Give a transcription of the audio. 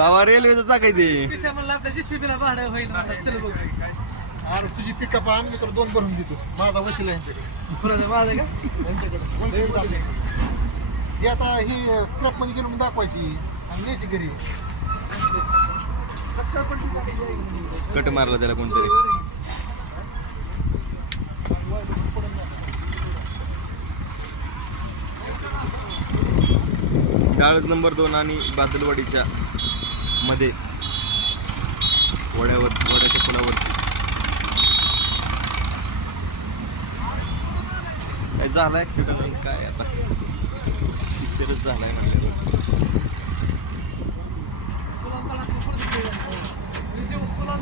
बाबा रेल्वेचं चाकाय ते म्हणलं आपल्या जेसीबीला भाडं होईल म्हणलं चल बघ. अरे तुझी पिकअप आण मी तुला 2 भरून देतो. माझा वशिला यांच्याकडे. बरोबर माझं का यांच्याकडे हे आता ही स्क्रॅप मध्ये गेलो दाखवायची आणि न्यायची घरी. कट मारला त्याला कोणतरी. काळज नंबर 2 आणि बादलवाडीच्या मध्ये वड्याच्या पुलावरती काय झालं ऍक्सिडेंट नाही काय आता पिक्चरच झालाय म्हणजे. तुला